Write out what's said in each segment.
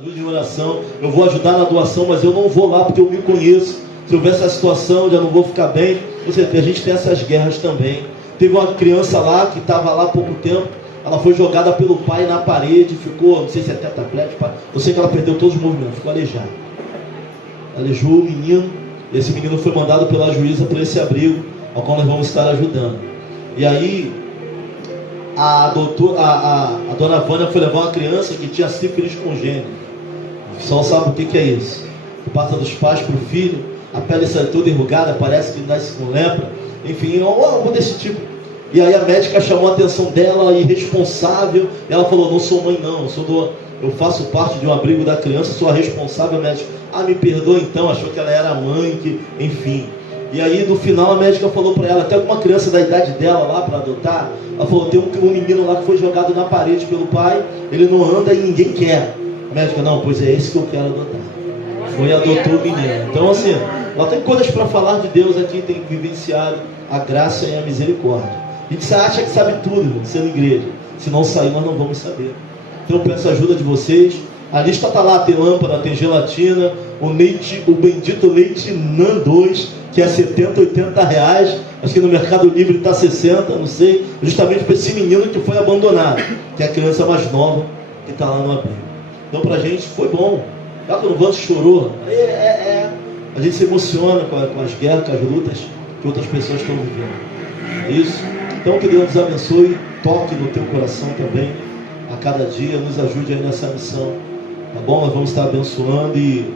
Ajude em oração, eu vou ajudar na doação, mas eu não vou lá porque eu me conheço. Se houver essa situação, eu já não vou ficar bem. Ou seja, a gente tem essas guerras também. Teve uma criança lá que estava lá há pouco tempo, ela foi jogada pelo pai na parede, ficou, não sei se é tetraplégico, eu sei que ela perdeu todos os movimentos, ficou aleijada. Aleijou o menino, e esse menino foi mandado pela juíza para esse abrigo, ao qual nós vamos estar ajudando. E aí, a dona Vânia foi levar uma criança que tinha sífilis congênita. O pessoal sabe o que é isso. Passa dos pais para o filho, a pele sai toda enrugada, parece que nasce com lepra. Enfim, algo desse tipo. E aí a médica chamou a atenção dela, irresponsável. E ela falou, não sou mãe não, eu faço parte de um abrigo da criança, sou a responsável. A médica, me perdoa então, achou que ela era mãe, enfim. E aí no final a médica falou para ela, tem alguma criança da idade dela lá para adotar? Ela falou, tem um menino lá que foi jogado na parede pelo pai, ele não anda e ninguém quer. A médica, não, pois é esse que eu quero adotar. Foi e adotou o menino. Então assim, ela tem coisas para falar de Deus aqui, tem vivenciado a graça e a misericórdia. A gente acha que sabe tudo, sendo igreja. Se não sair, nós não vamos saber. Então eu peço a ajuda de vocês. A lista está lá, tem lâmpada, tem gelatina, o bendito leite NAN 2, que é 70, 80 reais. Acho que no Mercado Livre está 60, não sei. Justamente para esse menino que foi abandonado, que é a criança mais nova que está lá no abrigo. Então para a gente foi bom. Lá quando o Vance chorou, a gente se emociona com as guerras, com as lutas que outras pessoas estão vivendo. É isso. Então que Deus nos abençoe, toque no teu coração também, a cada dia, nos ajude aí nessa missão. Tá bom? Nós vamos estar abençoando e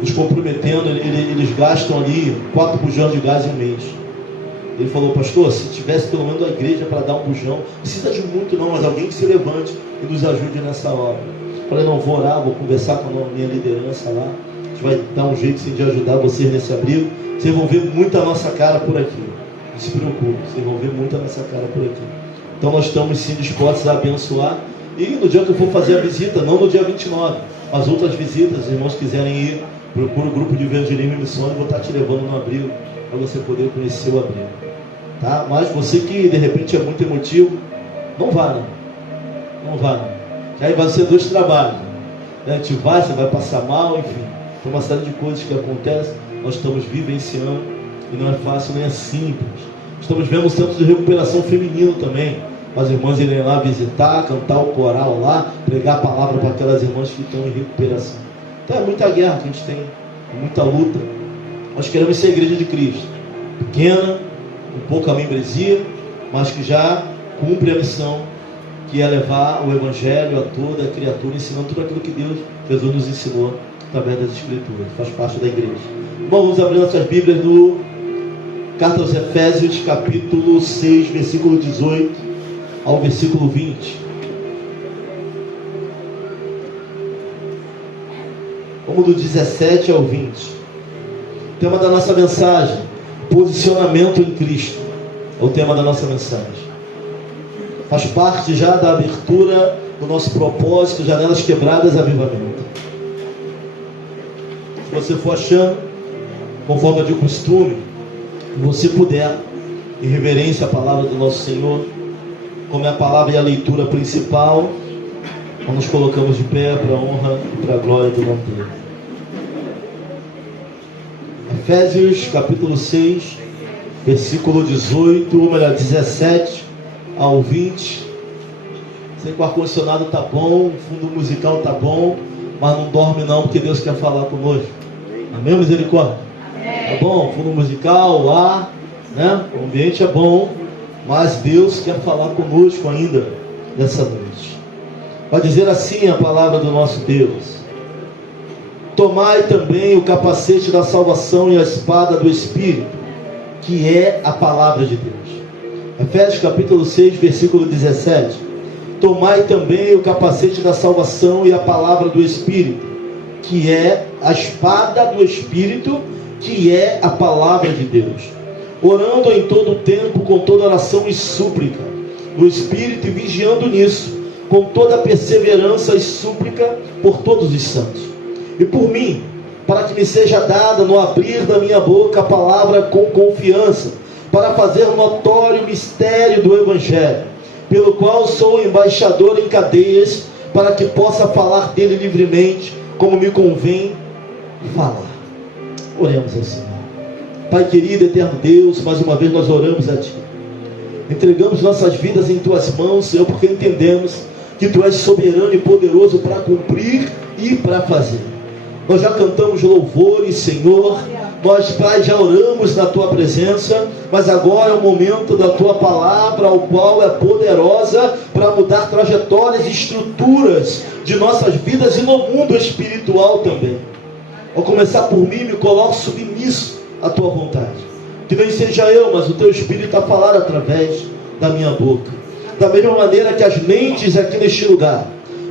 nos comprometendo. Eles gastam ali 4 bujões de gás em um mês. Ele falou, pastor, se tivesse pelo menos a igreja para dar um bujão, não precisa de muito não, mas alguém que se levante e nos ajude nessa obra. Falei, não, vou orar, vou conversar com a minha liderança lá, a gente vai dar um jeito sim, de ajudar vocês nesse abrigo. Vocês vão ver muito a nossa cara por aqui, não se preocupe, vocês vão ver muito a nossa cara por aqui. Então nós estamos sim dispostos a abençoar, e no dia que eu for fazer a visita, não no dia 29, mas outras visitas, os irmãos quiserem ir, procura o grupo de evangelismo e missões, eu vou estar te levando no abrigo, para você poder conhecer o abrigo. Tá? Mas você que de repente é muito emotivo, não vá não. Não vá não. Que aí vai ser 2 trabalhos. A gente vai, você vai passar mal, enfim. Tem uma série de coisas que acontecem, nós estamos vivenciando, e não é fácil, nem é simples. Estamos vendo o centro de recuperação feminino também. As irmãs irem lá visitar, cantar o coral lá, pregar a palavra para aquelas irmãs que estão em recuperação. Então é muita guerra que a gente tem, muita luta. Nós queremos ser a igreja de Cristo, pequena, com pouca membresia, mas que já cumpre a missão, que é levar o Evangelho a toda a criatura, ensinando tudo aquilo que Jesus nos ensinou através das Escrituras. Faz parte da igreja. Bom, vamos abrir nossas Bíblias no Carta aos Efésios, capítulo 6, versículo 18 ao versículo 20. Vamos do 17 ao 20. O tema da nossa mensagem, posicionamento em Cristo, é o tema da nossa mensagem. Faz parte já da abertura do nosso propósito, Janelas Quebradas, Avivamento. Se você for achando, conforme de costume, você puder, em reverência à palavra do nosso Senhor, como é a palavra e a leitura principal, nós nos colocamos de pé para a honra e para a glória do nome dele. Efésios capítulo 6, versículo 18, ou melhor, 17 ao 20. Sei que o ar-condicionado está bom, o fundo musical está bom, mas não dorme não, porque Deus quer falar conosco. Amém, misericórdia? Tá bom, fundo musical, o ar, né? O ambiente é bom, mas Deus quer falar conosco ainda nessa noite. Vai dizer assim a palavra do nosso Deus: tomai também o capacete da salvação e a espada do Espírito, que é a palavra de Deus. Efésios capítulo 6, versículo 17. Tomai também o capacete da salvação e a palavra do Espírito, que é a espada do Espírito, que é a palavra de Deus. Orando em todo o tempo, com toda oração e súplica, no Espírito, e vigiando nisso, com toda perseverança e súplica por todos os santos. E por mim, para que me seja dada no abrir da minha boca a palavra com confiança, para fazer notório o mistério do Evangelho, pelo qual sou embaixador em cadeias, para que possa falar dele livremente, como me convém falar. Oremos ao Senhor. Pai querido, eterno Deus, mais uma vez nós oramos a Ti. Entregamos nossas vidas em Tuas mãos, Senhor, porque entendemos que Tu és soberano e poderoso para cumprir e para fazer. Nós já cantamos louvores, Senhor. Nós, Pai, já oramos na Tua presença, mas agora é o momento da Tua palavra, ao qual é poderosa para mudar trajetórias e estruturas de nossas vidas e no mundo espiritual também. Ao começar por mim, me coloco submisso à Tua vontade. Que nem seja eu, mas o Teu Espírito a falar através da minha boca. Da mesma maneira que as mentes aqui neste lugar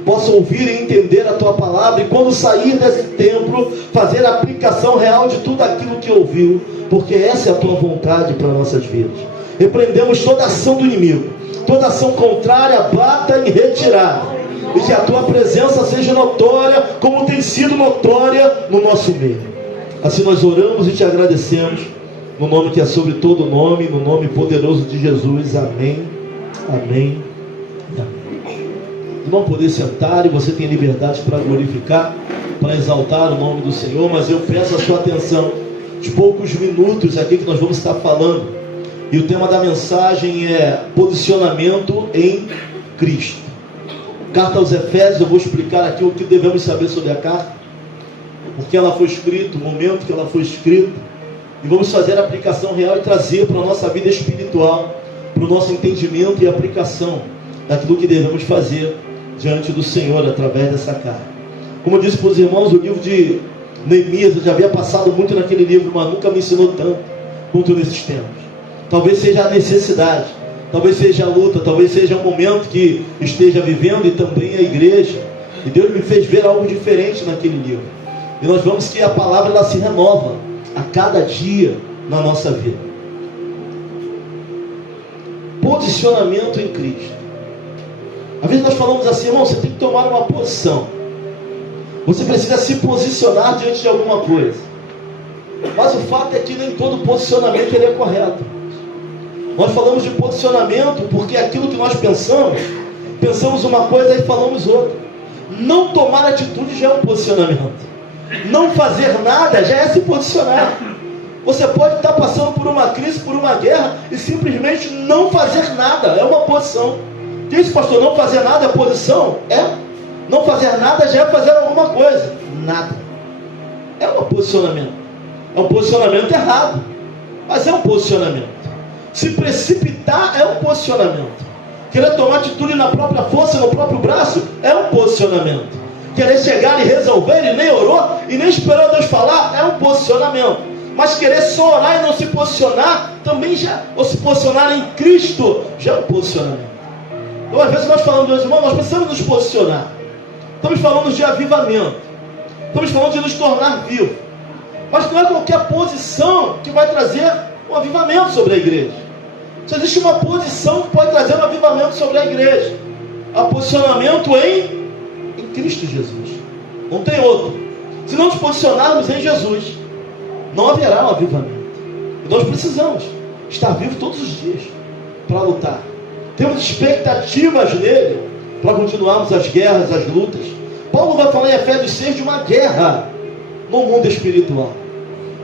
possam ouvir e entender a Tua palavra, e quando sair desse templo, fazer a aplicação real de tudo aquilo que ouviu, porque essa é a Tua vontade para nossas vidas. Repreendemos toda ação do inimigo, toda ação contrária, bata em retirada, e que a Tua presença seja notória, como tem sido notória no nosso meio. Assim nós oramos e Te agradecemos, no nome que é sobre todo nome, no nome poderoso de Jesus. Amém, amém. Não poder sentar, e você tem liberdade para glorificar, para exaltar o nome do Senhor, mas eu peço a sua atenção, de poucos minutos aqui que nós vamos estar falando, e o tema da mensagem é posicionamento em Cristo. Carta aos Efésios, eu vou explicar aqui o que devemos saber sobre a carta, porque ela foi escrita, o momento que ela foi escrita, e vamos fazer a aplicação real e trazer para a nossa vida espiritual, para o nosso entendimento e aplicação daquilo que devemos fazer diante do Senhor através dessa carta. Como eu disse para os irmãos, o livro de Neemias, eu já havia passado muito naquele livro, mas nunca me ensinou tanto quanto nesses tempos. Talvez seja a necessidade, talvez seja a luta, talvez seja o momento que esteja vivendo, e também a igreja, e Deus me fez ver algo diferente naquele livro, e nós vamos que a palavra ela se renova a cada dia na nossa vida. Posicionamento em Cristo. Às vezes nós falamos assim, irmão, você tem que tomar uma posição. Você precisa se posicionar diante de alguma coisa. Mas o fato é que nem todo posicionamento ele é correto. Nós falamos de posicionamento porque aquilo que nós pensamos uma coisa e falamos outra. Não tomar atitude já é um posicionamento. Não fazer nada já é se posicionar. Você pode estar passando por uma crise, por uma guerra, e simplesmente não fazer nada, é uma posição. Que isso, pastor? Não fazer nada é posição? É. Não fazer nada já é fazer alguma coisa. Nada. É um posicionamento. É um posicionamento errado, mas é um posicionamento. Se precipitar é um posicionamento. Querer tomar atitude na própria força, no próprio braço, é um posicionamento. Querer chegar e resolver, e nem orou, e nem esperou Deus falar, é um posicionamento. Mas querer só orar e não se posicionar, também já, ou se posicionar em Cristo, já é um posicionamento. Então, às vezes nós falamos, meus irmãos, nós precisamos nos posicionar. Estamos falando de avivamento. Estamos falando de nos tornar vivos. Mas não é qualquer posição que vai trazer um avivamento sobre a igreja. Só existe uma posição que pode trazer um avivamento sobre a igreja. O posicionamento em Cristo Jesus. Não tem outro. Se não nos posicionarmos em Jesus, não haverá um avivamento. E nós precisamos estar vivos todos os dias para lutar. Temos expectativas nele para continuarmos as guerras, as lutas. Paulo vai falar em Efésios 6 de uma guerra no mundo espiritual.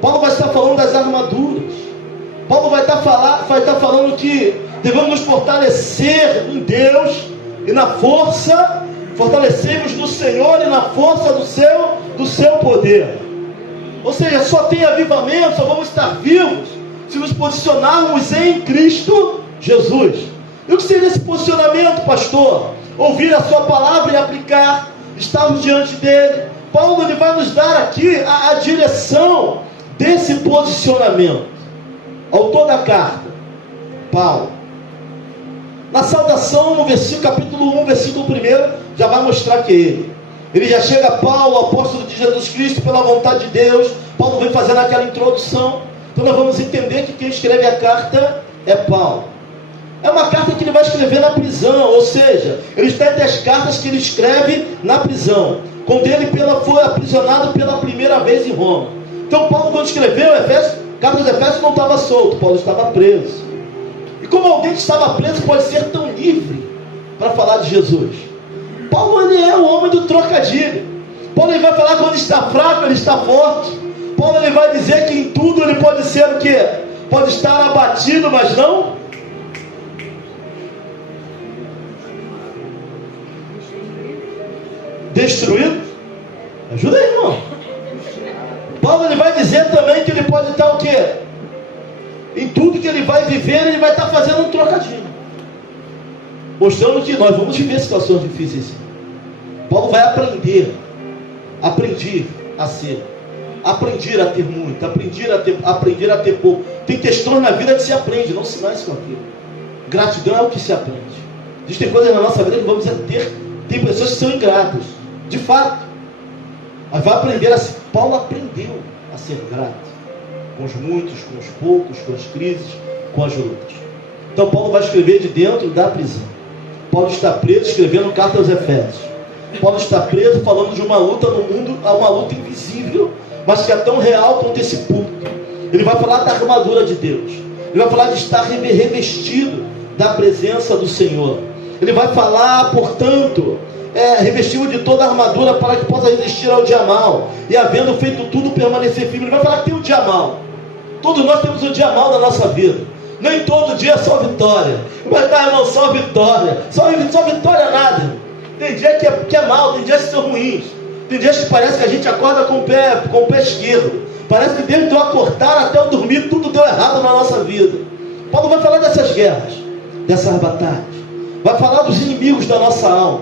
Paulo vai estar falando das armaduras. Paulo vai estar falando que devemos nos fortalecer em Deus e na força, fortalecemos no Senhor e na força do seu poder. Ou seja, só tem avivamento, só vamos estar vivos se nos posicionarmos em Cristo Jesus. E o que seria esse posicionamento, pastor? Ouvir a sua palavra e aplicar, estarmos diante dele. Paulo ele vai nos dar aqui a direção desse posicionamento. Autor da carta, Paulo. Na saudação, no capítulo 1, versículo 1, já vai mostrar que ele já chega, Paulo, apóstolo de Jesus Cristo, pela vontade de Deus. Paulo vem fazendo aquela introdução. Então nós vamos entender que quem escreve a carta é Paulo. É uma carta que ele vai escrever na prisão, ou seja, ele está entre as cartas que ele escreve na prisão, quando ele foi aprisionado pela primeira vez em Roma. Então Paulo, quando escreveu Efésios, carta dos Efésios, não estava solto, Paulo estava preso. E como alguém que estava preso pode ser tão livre para falar de Jesus? Paulo, ele é o homem do trocadilho. Paulo, ele vai falar que quando está fraco, ele está forte. Paulo, ele vai dizer que em tudo ele pode ser o quê? Pode estar abatido, mas não destruído. Ajuda aí, irmão. Paulo, ele vai dizer também que ele pode estar o quê? Em tudo que ele vai viver, ele vai estar fazendo um trocadilho, mostrando que nós vamos viver situações difíceis. Paulo vai aprender a ser, aprender a ter muito, aprender a ter pouco. Tem questões na vida que se aprende, não se nasce com aquilo. Gratidão é o que se aprende. Existem coisas na nossa vida que vamos ter. Tem pessoas que são ingratas, de fato, mas vai aprender a ser. Paulo aprendeu a ser grato, com os muitos, com os poucos, com as crises, com as lutas. Então Paulo vai escrever de dentro da prisão. Paulo está preso escrevendo carta aos Efésios. Paulo está preso falando de uma luta no mundo, uma luta invisível, mas que é tão real quanto esse púlpito. Ele vai falar da armadura de Deus. Ele vai falar de estar revestido da presença do Senhor. Ele vai falar, portanto, revestido de toda a armadura para que possa resistir ao dia mal, e havendo feito tudo, permanecer firme. Ele vai falar que tem o dia mal. Todos nós temos o dia mal da nossa vida. Nem todo dia é só vitória. Mas não, só vitória. Só vitória nada. Tem dia que é mal, tem dias que são ruins. Tem dias que parece que a gente acorda com o pé esquerdo. Parece que desde eu acordar até eu dormir, tudo deu errado na nossa vida. Paulo vai falar dessas guerras, dessas batalhas. Vai falar dos inimigos da nossa alma.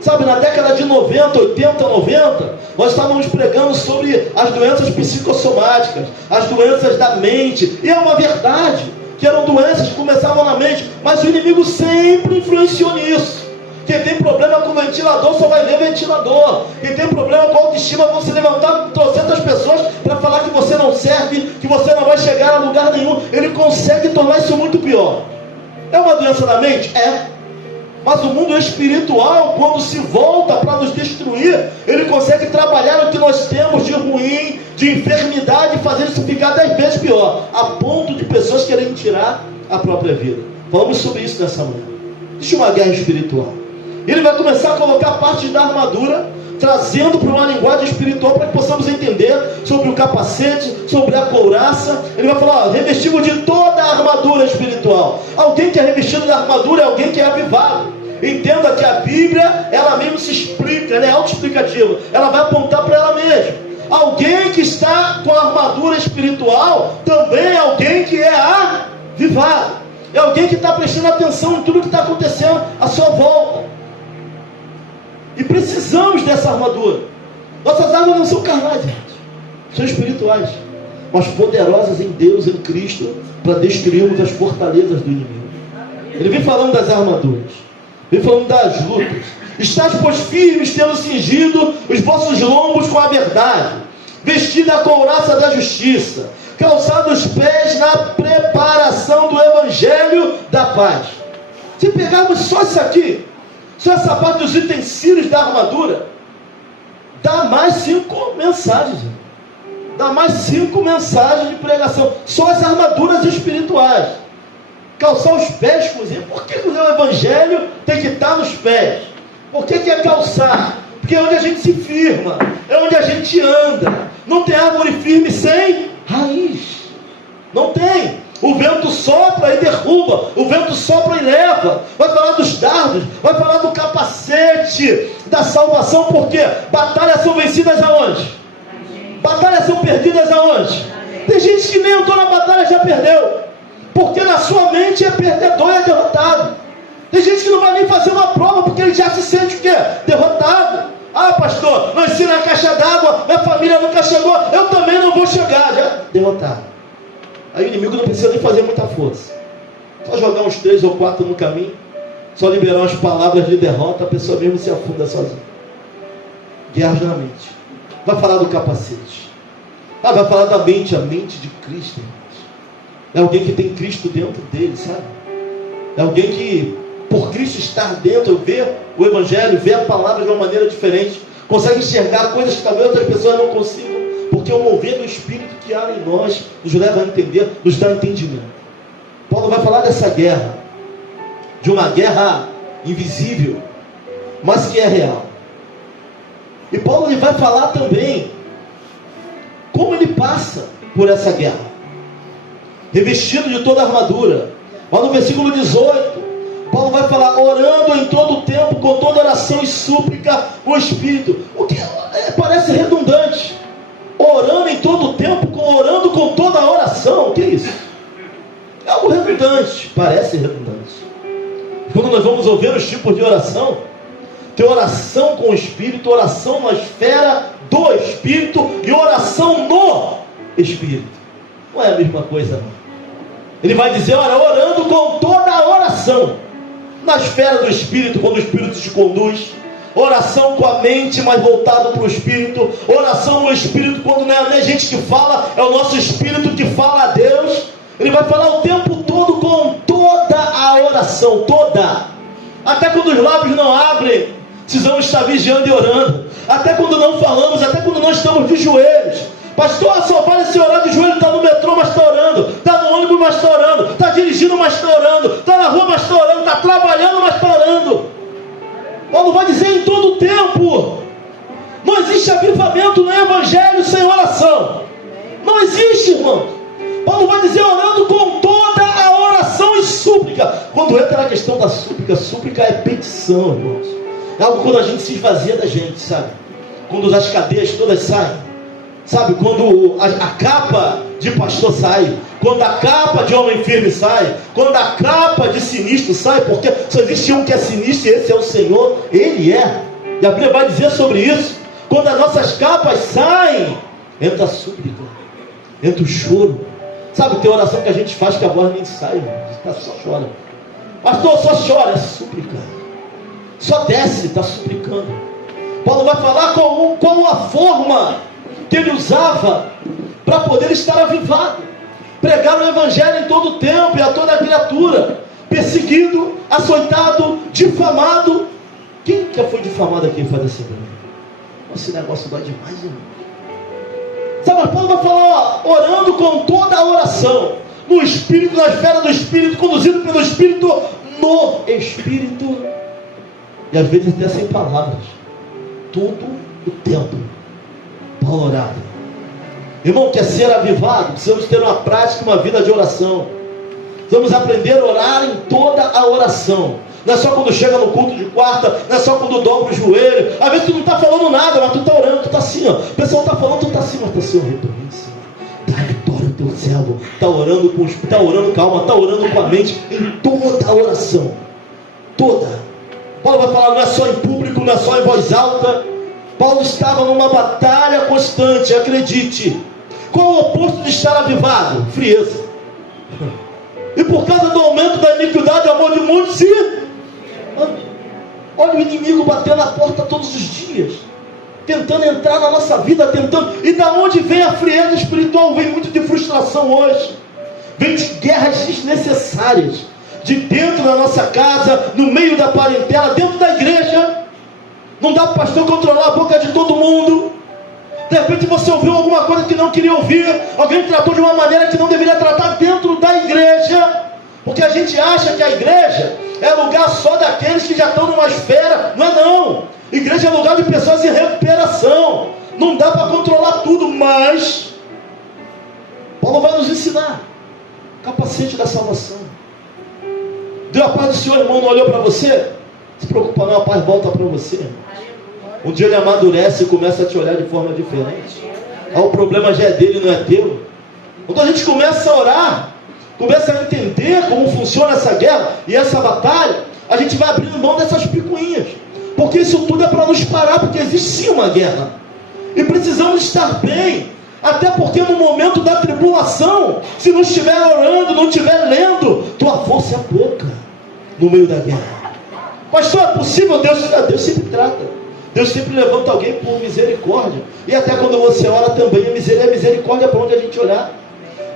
Sabe, na década de 90, 80, 90, nós estávamos pregando sobre as doenças psicossomáticas, as doenças da mente. E é uma verdade, que eram doenças que começavam na mente, mas o inimigo sempre influenciou nisso. Quem tem problema com ventilador só vai ver ventilador. Quem tem problema com autoestima vão se levantar 300 pessoas para falar que você não serve, que você não vai chegar a lugar nenhum. Ele consegue tornar isso muito pior. É uma doença da mente? É. Mas o mundo espiritual, quando se volta para nos destruir, ele consegue trabalhar o que nós temos de ruim, de enfermidade, e fazer isso ficar 10 vezes pior, a ponto de pessoas quererem tirar a própria vida. Falamos sobre isso nessa manhã. Existe uma guerra espiritual. Ele vai começar a colocar partes da armadura, trazendo para uma linguagem espiritual, para que possamos entender sobre o capacete, sobre a couraça. Ele vai falar, revestimos de toda a armadura espiritual. Alguém que é revestido da armadura é alguém que é avivado. Entenda que a Bíblia, ela mesmo se explica, ela é autoexplicativa, ela vai apontar para ela mesma. Alguém que está com a armadura espiritual também é alguém que é avivado. É alguém que está prestando atenção em tudo que está acontecendo à sua volta. E precisamos dessa armadura. Nossas armas não são carnais, gente. São espirituais, mas poderosas em Deus, em Cristo, para destruirmos as fortalezas do inimigo. Ele vem falando das armaduras, vem falando das lutas. Estais, pois, firmes, tendo cingido os vossos lombos com a verdade, vestida a couraça da justiça, calçado os pés na preparação do evangelho da paz. Se pegarmos só isso aqui, só essa parte dos utensílios da armadura, dá mais 5 mensagens. Dá mais 5 mensagens de pregação. Só as armaduras espirituais. Calçar os pés, cozinha. Por que o evangelho tem que estar nos pés? Por que é calçar? Porque é onde a gente se firma, é onde a gente anda. Não tem árvore firme sem raiz. Não tem. O vento sopra e derruba, o vento sopra e leva. Vai falar dos dardos, vai falar do capacete da salvação, porque batalhas são vencidas aonde? Batalhas são perdidas aonde? Tem gente que nem entrou na batalha e já perdeu, porque na sua mente é perdedor e é derrotado. Tem gente que não vai nem fazer uma prova, porque ele já se sente o quê? Derrotado. Ah, pastor, não ensina a caixa d'água, minha família nunca chegou, eu também não vou chegar. Já derrotado. Aí o inimigo não precisa nem fazer muita força. Só jogar uns 3 ou 4 no caminho, só liberar umas palavras de derrota, a pessoa mesmo se afunda sozinha. Guerra na mente. Vai falar do capacete. Vai falar da mente, a mente de Cristo. É alguém que tem Cristo dentro dele, sabe? É alguém que, por Cristo estar dentro, vê o Evangelho, vê a palavra de uma maneira diferente, consegue enxergar coisas que talvez outras pessoas não consigam, porque o mover do Espírito que há em nós nos leva a entender, nos dá entendimento. Paulo vai falar dessa guerra, de uma guerra invisível, mas que é real. E Paulo ele vai falar também como ele passa por essa guerra, revestido de toda a armadura. Mas no versículo 18, Paulo vai falar, orando em todo o tempo, com toda oração e súplica, o Espírito. O que parece redundante. Orando em todo o tempo, orando com toda a oração. O que é isso? É algo redundante, parece redundante. Quando nós vamos ouvir os tipos de oração, tem oração com o Espírito, oração na esfera do Espírito e oração no Espírito. Não é a mesma coisa, não. Ele vai dizer, olha, orando com toda a oração, na esfera do Espírito, quando o Espírito te conduz. Oração com a mente, mas voltado para o Espírito. Oração no Espírito, quando não é a gente que fala, é o nosso Espírito que fala a Deus. Ele vai falar o tempo todo com toda a oração, toda. Até quando os lábios não abrem, precisamos estar vigiando e orando. Até quando não falamos, até quando não estamos de joelhos. Pastor, só vale se orar de joelho, está no metrô, mas está orando. Está no ônibus, mas está orando. Está dirigindo, mas está orando. Está na rua, mas está orando. Está trabalhando, mas está orando. Paulo vai dizer em todo o tempo. Não existe avivamento no Evangelho sem oração. Não existe, irmão. Paulo vai dizer orando com toda a oração e súplica. Quando entra na questão da súplica, súplica é petição, irmãos. É algo quando a gente se esvazia da gente, sabe? Quando as cadeias todas saem. Sabe, quando a capa de pastor sai, quando a capa de homem firme sai, quando a capa de sinistro sai, porque só existe um que é sinistro e esse é o Senhor, Ele é. E a Bíblia vai dizer sobre isso. Quando as nossas capas saem, entra a súplica, entra o choro. Sabe, tem oração que a gente faz que a voz nem sai, só chora. Pastor, só chora, é súplica. Só desce, está suplicando. Paulo vai falar qual a forma que ele usava para poder estar avivado. Pregar o Evangelho em todo o tempo e a toda a criatura. Perseguido, açoitado, difamado. Quem já foi difamado aqui faz esse tempo? Esse negócio dói demais, irmão. Sabe, Paulo vai falar, ó, orando com toda a oração, no Espírito, na esfera do Espírito, conduzido pelo Espírito, no Espírito, e às vezes até sem palavras, todo o tempo. Paulo orava. Irmão, quer ser avivado? Precisamos ter uma prática, uma vida de oração. Vamos aprender a orar em toda a oração. Não é só quando chega no culto de quarta, não é só quando dobra o joelho. Às vezes tu não está falando nada, mas tu está orando, tu está assim, ó. O pessoal está falando, tu está assim, mas tu está assim, ó, retorno, Senhor. Dá vitória ao teu servo. Está orando com o Espírito, está orando com a alma, está orando com a mente, em toda a oração. Toda. Paulo vai falar, não é só em público, não é só em voz alta. Paulo estava numa batalha constante, acredite. Qual o oposto de estar avivado? Frieza. E por causa do aumento da iniquidade, o amor de muitos se... Olha o inimigo batendo a porta todos os dias, tentando entrar na nossa vida, tentando... E da onde vem a frieza espiritual? Vem muito de frustração hoje. Vem de guerras desnecessárias. De dentro da nossa casa, no meio da parentela, dentro da igreja. Não dá para o pastor controlar a boca de todo mundo. De repente você ouviu alguma coisa que não queria ouvir. Alguém tratou de uma maneira que não deveria tratar dentro da igreja. Porque a gente acha que a igreja é lugar só daqueles que já estão numa esfera. Não é não. Igreja é lugar de pessoas em recuperação. Não dá para controlar tudo, mas Paulo vai nos ensinar. Capacete da salvação. Deu a paz do Senhor, irmão, não olhou para você? Se preocupa não, a paz volta para você. Um dia ele amadurece e começa a te olhar de forma diferente. O problema já é dele, não é teu. Quando a gente começa a orar, começa a entender como funciona essa guerra e essa batalha, a gente vai abrindo mão dessas picuinhas. Porque isso tudo é para nos parar, porque existe sim uma guerra. E precisamos estar bem. Até porque no momento da tribulação, se não estiver orando, não estiver lendo, tua força é pouca no meio da guerra. Pastor, é possível? Deus sempre trata. Deus sempre levanta alguém por misericórdia. E até quando você ora também, a misericórdia é para onde a gente olhar.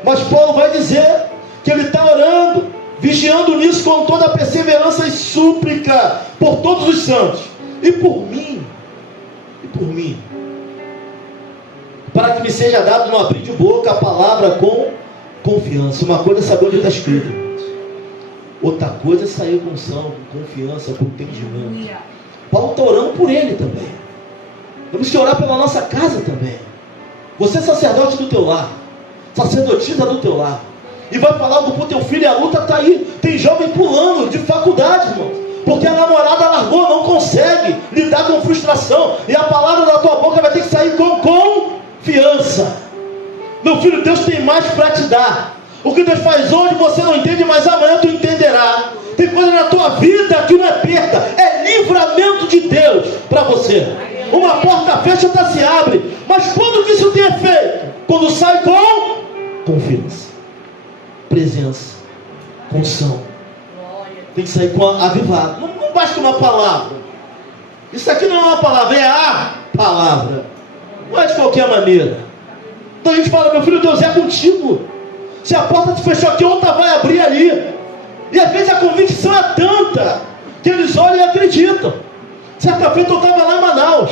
Mas Paulo vai dizer que ele está orando, vigiando nisso com toda a perseverança e súplica por todos os santos. E por mim, para que me seja dado no abrir de boca a palavra com confiança. Uma coisa é saber onde está escrito. Outra coisa é sair com unção, com confiança, com entendimento. Paulo está orando por ele também. Temos que orar pela nossa casa também. Você é sacerdote do teu lar, sacerdotisa do teu lar, e vai falar algo para o teu filho, e a luta está aí. Tem jovem pulando de faculdade, irmão, porque a namorada largou, não consegue lidar com frustração, e a palavra da tua boca vai ter que sair com confiança. Meu filho, Deus tem mais para te dar. O que Deus faz hoje você não entende, mas amanhã tu entenderá. Tem coisa na tua vida que não é perda, é livramento de Deus para você. Uma porta fecha, outra se abre. Mas quando que isso tem efeito? Quando sai com confiança, presença, unção. Tem que sair com avivado. Não basta uma palavra. Isso aqui não é uma palavra, é a palavra. Não é de qualquer maneira. Então a gente fala, meu filho, Deus é contigo. Se a porta se fechou aqui, outra vai abrir ali. E às vezes a convicção é tanta que eles olham e acreditam. Certa feita eu estava lá em Manaus.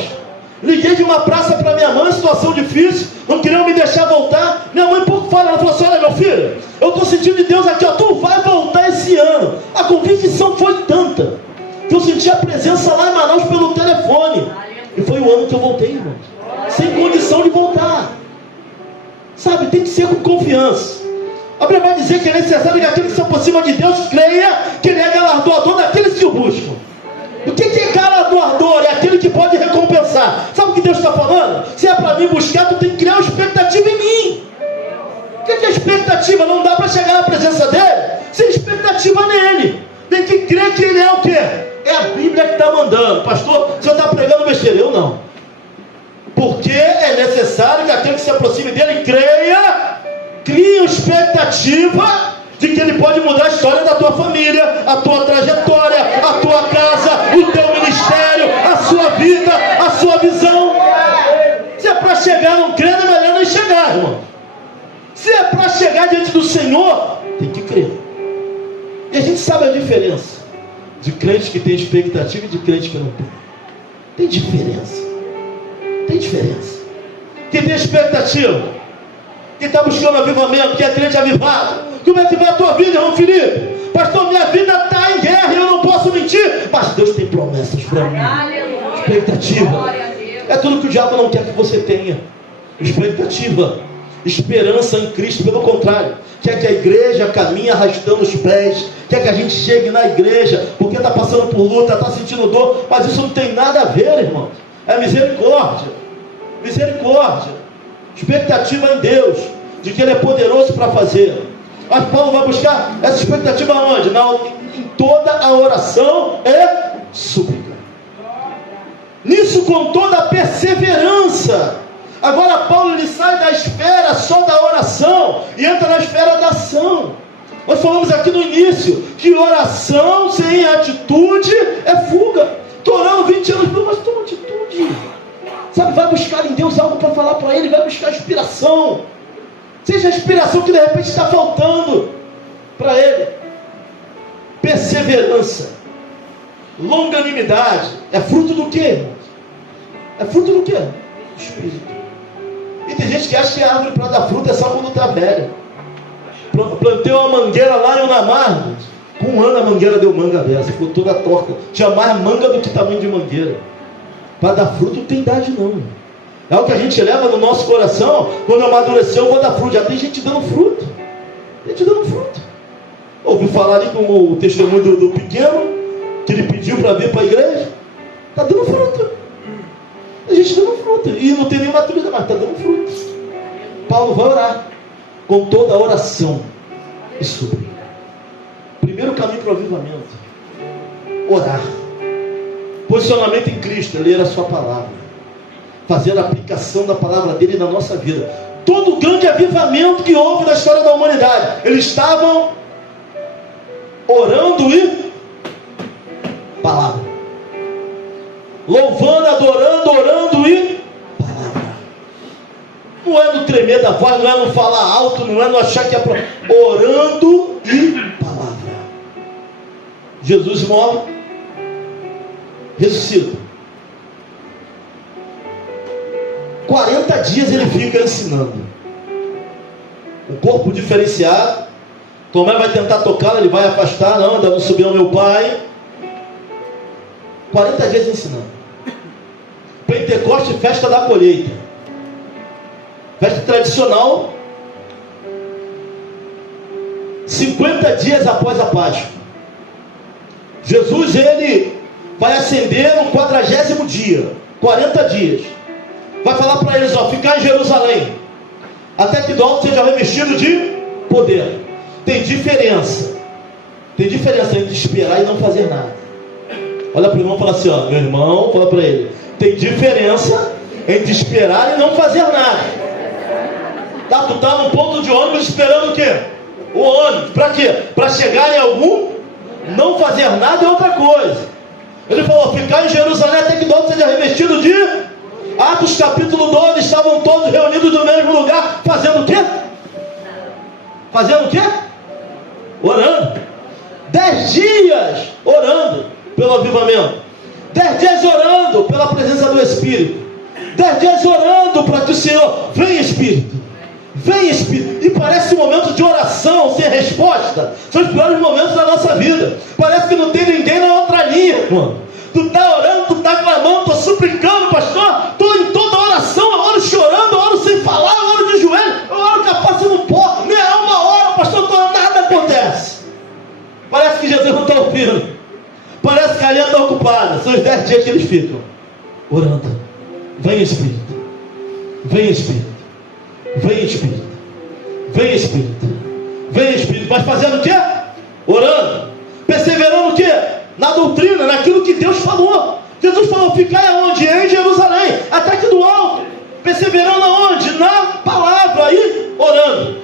Liguei de uma praça para minha mãe, situação difícil, não queriam me deixar voltar. Minha mãe pouco fala, ela falou assim: olha meu filho, eu estou sentindo de Deus aqui, ó, tu vai voltar esse ano. A convicção foi tanta que eu senti a presença lá em Manaus pelo telefone. E foi o ano que eu voltei, irmão, sem condição de voltar. Sabe, tem que ser com confiança. A Bíblia vai dizer que é necessário que aquele que se aproxima de Deus creia que Ele é galardoador daqueles que o buscam. O que é galardoador? É aquele que pode recompensar. Sabe o que Deus está falando? Se é para mim buscar, tu tem que criar uma expectativa em mim. O que é expectativa? Não dá para chegar na presença dele sem expectativa nele. Tem que crer que Ele é o quê? É a Bíblia que está mandando. Pastor, você está pregando besteira? Eu não. Porque é necessário que aquele que se aproxime dele creia, crie uma expectativa de que Ele pode mudar a história da tua família, a tua trajetória, a tua casa, o teu ministério, a sua vida, a sua visão. Se é para chegar não crendo, é melhor nem chegar, irmão. Se é para chegar diante do Senhor, tem que crer. E a gente sabe a diferença de crente que tem expectativa e de crente que não tem. Tem diferença. Tem diferença. Quem tem expectativa, quem está buscando avivamento, que é crente avivado. Como é que vai a tua vida, irmão Felipe? Pastor, minha vida está em guerra e eu não posso mentir. Mas Deus tem promessas para mim. Expectativa. É tudo que o diabo não quer que você tenha. Expectativa. Esperança em Cristo. Pelo contrário, quer que a igreja caminhe arrastando os pés. Quer que a gente chegue na igreja porque está passando por luta, está sentindo dor. Mas isso não tem nada a ver, irmão. É misericórdia. Misericórdia. Expectativa em Deus, de que Ele é poderoso para fazer. Mas Paulo vai buscar essa expectativa onde? Em toda a oração e súplica. Nisso com toda a perseverança. Agora Paulo ele sai da esfera só da oração e entra na esfera da ação. Nós falamos aqui no início que oração sem atitude é fuga. Estou orando 20 anos, mas toma atitude. Sabe, vai buscar em Deus algo para falar para Ele, vai buscar inspiração. Seja a inspiração que de repente está faltando para Ele. Perseverança, longanimidade, é fruto do quê, irmãos? É fruto do quê? Do Espírito. E tem gente que acha que a árvore para dar fruta é só quando está velha. Plantei uma mangueira lá em Unamar, com um ano a mangueira deu manga dessa, ficou toda torta. Tinha mais manga do que tamanho de mangueira. Para dar fruto não tem idade não. É o que a gente leva no nosso coração. Quando amadureceu eu vou dar fruto. Já tem gente dando fruto. Gente dando fruto. Ouviu falar ali com o testemunho do pequeno, que ele pediu para vir para a igreja. Está dando fruto. A gente dando fruto. E não tem nenhuma maturidade, mas está dando fruto. Paulo vai orar com toda a oração e súplica. Primeiro caminho para o avivamento: orar. Posicionamento em Cristo, é ler a sua palavra, fazer a aplicação da palavra dele na nossa vida. Todo o grande avivamento que houve na história da humanidade, eles estavam orando e palavra, louvando, adorando, orando e palavra. Não é no tremer da voz, não é no falar alto, não é no achar que é orando e palavra. Jesus morre, ressuscita. 40 dias ele fica ensinando. Um corpo diferenciado. Tomé vai tentar tocá-lo, ele vai afastar. Não, ainda não subiu ao meu pai. 40 dias ensinando. Pentecoste, festa da colheita. Festa tradicional. 50 dias após a Páscoa. Jesus, ele vai ascender no 40º dia. 40 dias. Vai falar para eles, ficar em Jerusalém, até que do alto seja revestido de poder. Tem diferença entre esperar e não fazer nada. Olha para o irmão e fala assim, meu irmão, fala para ele, tem diferença entre esperar e não fazer nada. Tá, tu tá num ponto de ônibus esperando o quê? O ônibus, para quê? Para chegar em algum, não fazer nada é outra coisa. Ele falou, ficar em Jerusalém até que do alto seja revestido de... Atos capítulo 12, estavam todos reunidos no mesmo lugar, fazendo o quê? Fazendo o quê? Orando. 10 dias orando pelo avivamento. 10 dias orando pela presença do Espírito. 10 dias orando para que o Senhor venha Espírito. Vem Espírito. E parece um momento de oração sem resposta. São os piores momentos da nossa vida. Parece que não tem ninguém na outra linha, irmão. Tu está orando, tu está clamando, estou suplicando, pastor. Estou em toda oração, eu oro chorando, eu oro sem falar, eu oro de joelho, eu oro capaz no pó. Minha alma ora, pastor, nada acontece. Parece que Jesus não está ouvindo. Parece que a linha está ocupada. São os 10 dias que eles ficam orando. Vem Espírito. Vem Espírito. Vem Espírito. Vem Espírito. Vem Espírito. Mas fazendo o quê? Orando. Perseverando o quê? Na doutrina, naquilo que Deus falou. Jesus falou, ficai aonde? Em Jerusalém, até que do alto. Perseverando aonde? Na palavra, aí orando.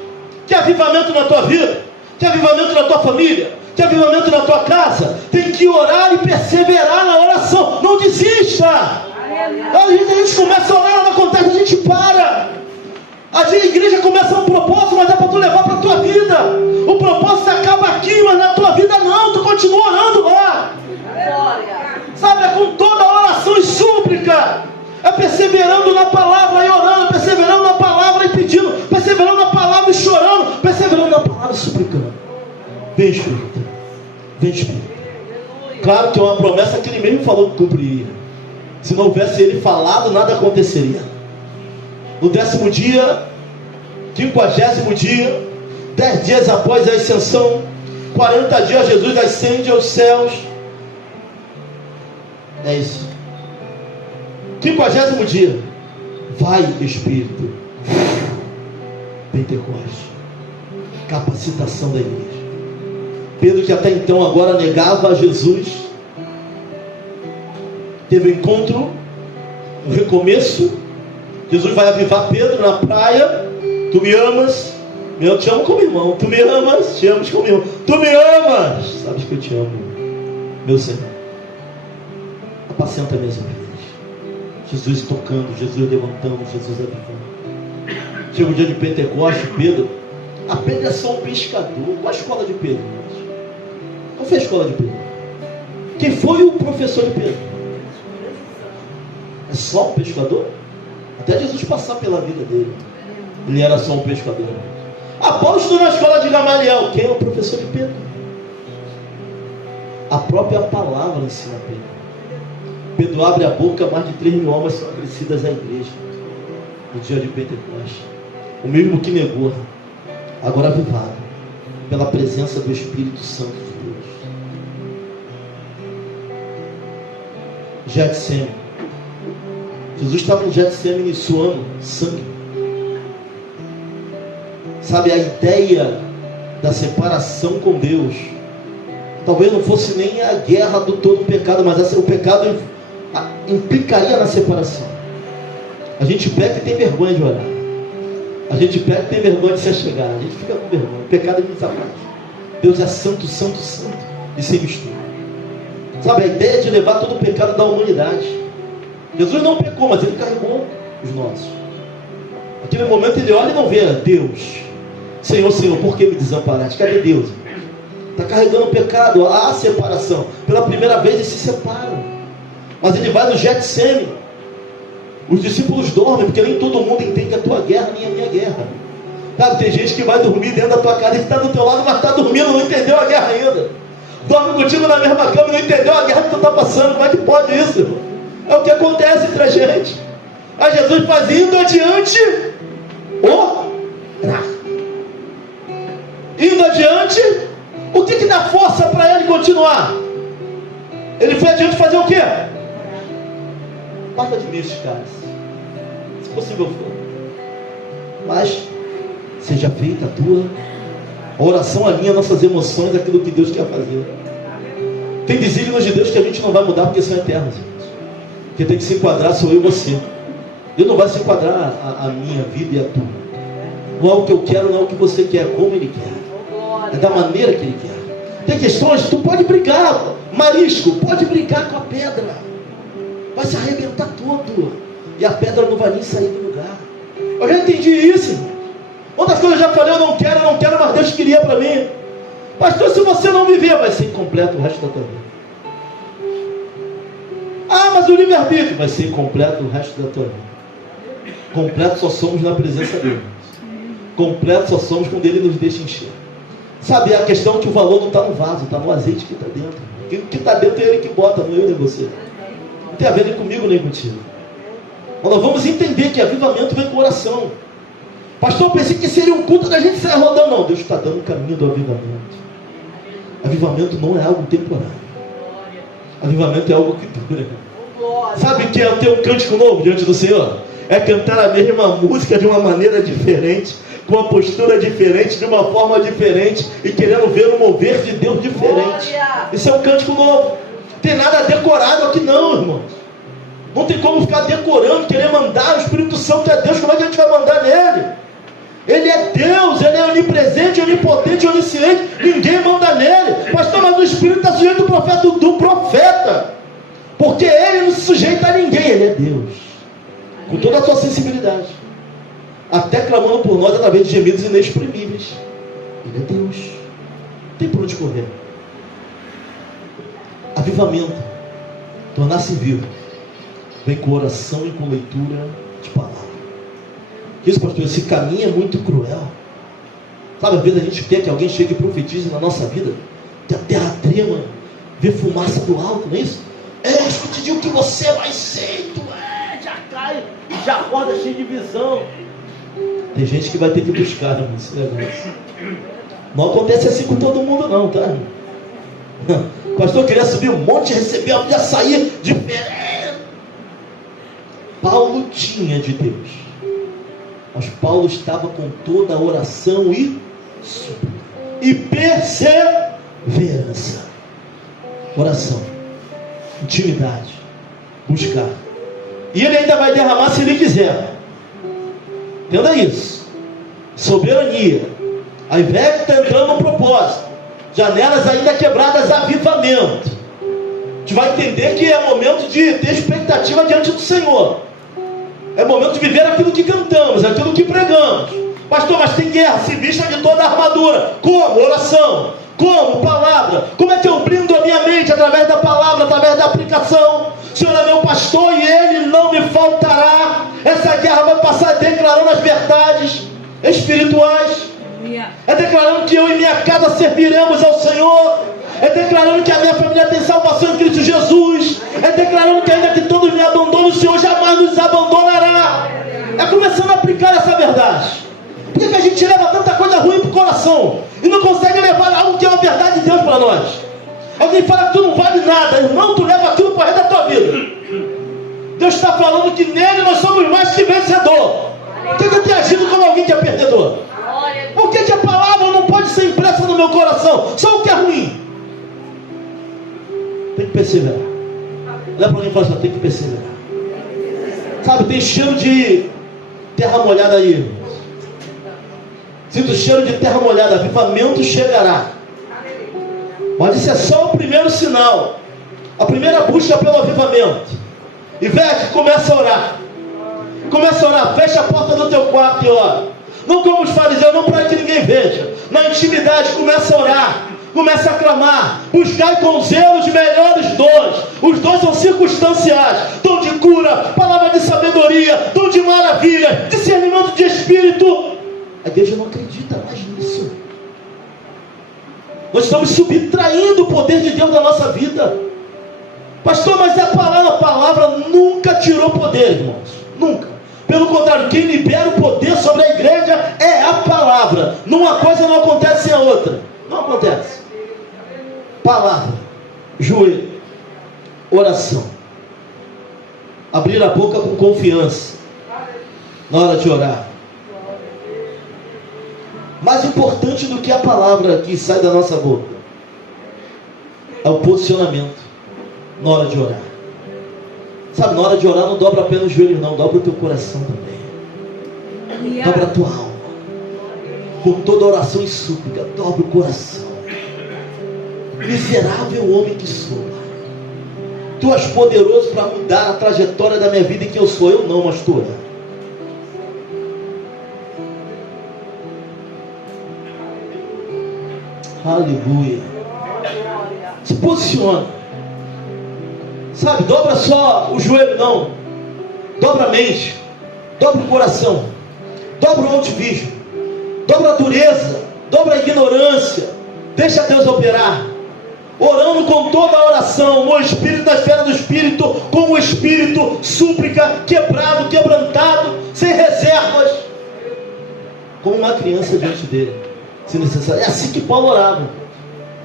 Que avivamento na tua vida, que avivamento na tua família, que avivamento na tua casa. Tem que orar e perseverar na oração. Não desista. A gente começa a orar, não acontece, a gente para. A igreja começa um propósito, mas é para tu levar para a tua vida. O propósito acaba aqui, mas na tua vida não. Tu continua orando lá. Sabe, é com toda oração e súplica. É perseverando na palavra e orando. Perseverando na palavra e pedindo. Perseverando na palavra e chorando. Perseverando na palavra e suplicando. Vem Espírito. Vem Espírito. Claro que é uma promessa que ele mesmo falou que cumpriria. Se não houvesse ele falado, nada aconteceria. No 10º dia, 50º dia, 10 dias após a ascensão, 40 dias, Jesus ascende aos céus. É isso. 50º dia, vai Espírito. Pentecoste. Capacitação da igreja. Pedro, que até então agora negava a Jesus, teve um encontro, um recomeço. Jesus vai avivar Pedro na praia. Tu me amas? Eu te amo como irmão. Tu me amas? Te amo como irmão. Tu me amas? Sabes que eu te amo, meu Senhor. Apacenta minhas ovelhas. Jesus tocando, Jesus levantando, Jesus avivando. Chega o dia de Pentecoste, Pedro. A Pedro é só um pescador. Qual a escola de Pedro? Qual foi a escola de Pedro? Quem foi o professor de Pedro? É só um pescador? Até Jesus passar pela vida dele, ele era só um pescador. Apolo estudou na escola de Gamaliel. Quem é o professor de Pedro? A própria palavra ensina Pedro. Pedro abre a boca, mais de 3.000 almas são acrescidas à igreja no dia de Pentecoste. O mesmo que negou, agora avivado pela presença do Espírito Santo de Deus. Getsemane. Jesus estava no Getsemane suando sangue. Sabe, a ideia da separação com Deus talvez não fosse nem a guerra do todo pecado, mas o pecado implicaria na separação. A gente peca e tem vergonha de orar. A gente peca e tem vergonha de se achegar. A gente fica com vergonha. O pecado nos afasta. Deus é santo, santo, santo e sem mistura. Sabe, a ideia de levar todo o pecado da humanidade. Jesus não pecou, mas ele carregou os nossos. Naquele momento ele olha e não vê Deus. Senhor, Senhor, por que me desamparaste? Cadê Deus? Está carregando o pecado, há separação. Pela primeira vez eles se separam. Mas ele vai no Getsemane. Os discípulos dormem, porque nem todo mundo entende a tua guerra, nem a minha guerra. Cara, tem gente que vai dormir dentro da tua casa e está do teu lado, mas está dormindo, não entendeu a guerra ainda. dorme contigo na mesma cama e não entendeu a guerra que tu está passando. Como é que pode isso, irmão? É o que acontece entre a gente. Aí Jesus faz indo adiante, orar. Indo adiante, o que dá força para ele continuar? Ele foi adiante fazer o quê? Bata de mim esses caras, se possível for. Mas seja feita a tua. A oração alinha nossas emoções àquilo que Deus quer fazer. Tem desígnios de Deus que a gente não vai mudar porque são eternos. Porque tem que se enquadrar sou eu e você. Deus não vai se enquadrar a minha vida e a tua. Não é o que eu quero, não é o que você quer, é como Ele quer. É da maneira que Ele quer. Tem questões, tu pode brigar, marisco, pode brigar com a pedra. Vai se arrebentar todo. E a pedra não vai nem sair do lugar. Eu já entendi isso. Outras coisas eu já falei, eu não quero, mas Deus queria para mim. Pastor, se você não viver, vai ser incompleto o resto da tua vida. Ah, mas o livre-arbítrio vai ser incompleto o resto da tua vida. Completo só somos na presença dele. Completo só somos quando ele nos deixa encher. Sabe, a questão é que o valor não está no vaso, está no azeite que está dentro. O que está dentro é ele que bota, não eu nem você. Não tem a ver nem comigo nem contigo. Mas nós vamos entender que avivamento vem com oração. Pastor, eu pensei que seria um culto da gente sair rodando. Não, Deus está dando o caminho do avivamento. Avivamento não é algo temporário. Avivamento é algo que dura. Sabe o que é ter um cântico novo diante do Senhor? É cantar a mesma música de uma maneira diferente, com uma postura diferente, de uma forma diferente, e querendo ver um mover de Deus diferente. Isso é um cântico novo. Não tem nada decorado aqui não, irmãos. Não tem como ficar decorando, querer mandar. O Espírito Santo é Deus, como é que a gente vai mandar nele? Ele é Deus, Ele é onipresente, onipotente, onisciente. Ninguém manda nele. Pastor, mas o Espírito está sujeito do profeta. Porque ele não se sujeita a ninguém. Ele é Deus. Com toda a sua sensibilidade. Até clamando por nós através de gemidos inexprimíveis. Ele é Deus. Não tem por onde correr. Avivamento. Tornar-se vivo. Vem com oração e com leitura de palavra. Isso, pastor, esse caminho é muito cruel. Sabe, às vezes a gente quer que alguém chegue e profetize na nossa vida, que a terra trema, vê fumaça do alto, não é isso? Acho que te digo que você vai ser, tu já cai, já acorda cheio de visão. Tem gente que vai ter que buscar, irmão, esse negócio. Não acontece assim com todo mundo não, tá? O pastor queria subir um monte, receber, já sair diferente. Paulo tinha de Deus. Mas Paulo estava com toda a oração e perseverança. Oração, intimidade, buscar. E ele ainda vai derramar se ele quiser. Entenda isso. Soberania. Ao invés de estar entrando no propósito, janelas ainda quebradas, avivamento. A gente vai entender que é momento de ter expectativa diante do Senhor. É momento de viver aquilo que cantamos, aquilo que pregamos. Pastor, mas tem guerra, se vista de toda a armadura. Como? Oração. Como? Palavra. Como é que eu brindo a minha mente? Através da palavra, através da aplicação. O Senhor é meu pastor e Ele não me faltará. Essa guerra vai passar declarando as verdades espirituais. É declarando que eu e minha casa serviremos ao Senhor. É declarando que a minha família tem salvação em Cristo Jesus. É declarando que ainda que todos me abandonem, o Senhor jamais nos abandonará. É começando a aplicar essa verdade. Por que a gente leva tanta coisa ruim para o coração e não consegue levar algo que é uma verdade de Deus para nós? Alguém fala que tu não vale nada, irmão, tu leva aquilo para o resto da tua vida. Deus está falando que nele nós somos mais que vencedor. Por que eu tenho agido como alguém que é perdedor? Por que a palavra não pode ser impressa no meu coração? Só o que é ruim. Tem que perseverar. Olha para alguém e fala assim, tem que perseverar. Sabe, tem cheiro de terra molhada aí. Sinto o cheiro de terra molhada. Avivamento chegará. Mas isso é só o primeiro sinal. A primeira busca pelo avivamento. Ivete, começa a orar. Começa a orar. Fecha a porta do teu quarto e ora. Não como os fariseus, não para que ninguém veja. Na intimidade, começa a orar. Começa a clamar, buscar com zelo os melhores dons. Os dons são circunstanciais. Dom de cura, palavra de sabedoria, dom de maravilha, discernimento de espírito. A igreja não acredita mais nisso. Nós estamos subtraindo o poder de Deus da nossa vida. Pastor, mas a palavra nunca tirou poder, irmãos. Nunca. Pelo contrário, quem libera o poder sobre a igreja é a palavra. Uma coisa não acontece sem a outra. Não acontece. Palavra, joelho, oração. Abrir a boca com confiança na hora de orar. Mais importante do que a palavra que sai da nossa boca é o posicionamento na hora de orar. Sabe, na hora de orar não dobra apenas os joelhos, não, dobra o teu coração também. Dobra a tua alma. Com toda oração e súplica, dobra o coração. Miserável homem que sou. Tu és poderoso para mudar a trajetória da minha vida e quem eu sou. Eu não, mas tu é. Aleluia. Se posiciona. Sabe, dobra só o joelho, não. Dobra a mente. Dobra o coração. Dobra o antivício. Dobra a dureza. Dobra a ignorância. Deixa Deus operar. Orando com toda a oração, no Espírito, na esfera do Espírito, com o Espírito, súplica, quebrado, quebrantado, sem reservas. Como uma criança diante dele, se necessário. É assim que Paulo orava.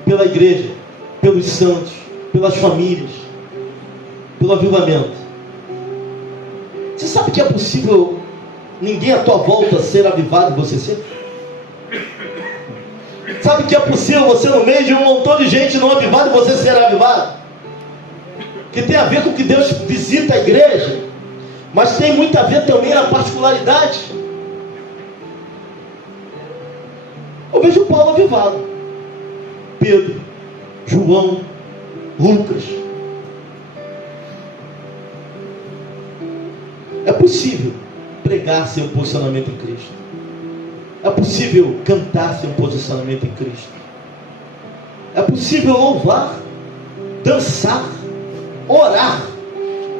Pela igreja, pelos santos, pelas famílias, pelo avivamento. Você sabe que é possível ninguém à tua volta ser avivado e você ser? Sabe que é possível você no meio de um montão de gente não avivada e você ser avivado? Que tem a ver com que Deus visita a igreja, mas tem muito a ver também na particularidade. Eu vejo Paulo avivado, Pedro, João, Lucas. É possível pregar sem um posicionamento em Cristo. É possível cantar sem um posicionamento em Cristo. É possível louvar, dançar, orar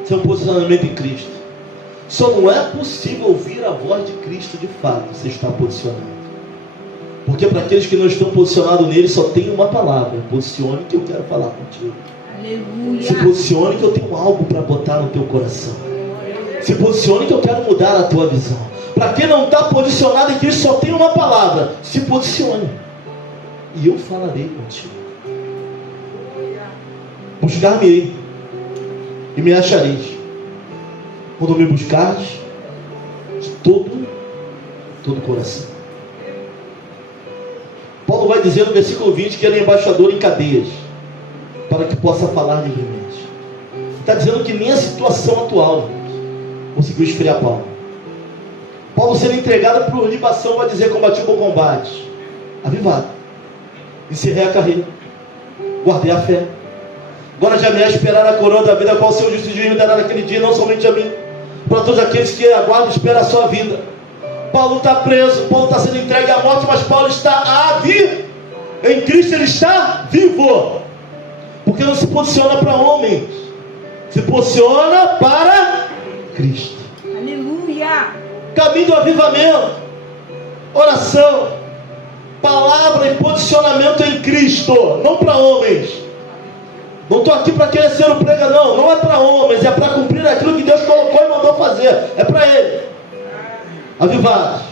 sem um posicionamento em Cristo. Só não é possível ouvir a voz de Cristo de fato se está posicionado. Porque para aqueles que não estão posicionados nele, só tem uma palavra: posicione que eu quero falar contigo. Aleluia. Se posicione que eu tenho algo para botar no teu coração. Se posicione que eu quero mudar a tua visão. Para quem não está posicionado em Cristo, só tem uma palavra: se posicione e eu falarei contigo. Buscar-me-ei e me achareis quando me buscares de todo o coração. Paulo vai dizer no versículo 20 que ele é embaixador em cadeias, para que possa falar livremente. Está dizendo que nem a situação atual conseguiu esfriar Paulo. Paulo sendo entregado por libação vai dizer: combati o bom combate, avivado, encerrei a carreira, guardei a fé. Agora já me é esperar a coroa da vida, a qual o Senhor justo juiz me dará naquele dia, não somente a mim, para todos aqueles que aguardam e esperam a sua vida. Paulo está preso, Paulo está sendo entregue à morte, mas Paulo está vivo. Em Cristo ele está vivo, porque não se posiciona para homens, se posiciona para Cristo. Aleluia. Caminho do avivamento, oração, palavra e posicionamento em Cristo, não para homens. Não estou aqui para querer ser o pregador, não é para homens, é para cumprir aquilo que Deus colocou e mandou fazer, é para Ele. Avivados,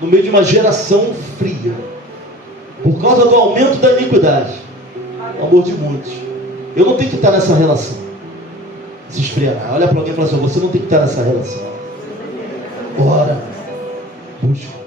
no meio de uma geração fria, por causa do aumento da iniquidade, o amor de muitos. Eu não tenho que estar nessa relação. Se esfriará. Olha para alguém e fala assim: você não tem que estar nessa relação. Ora, busca.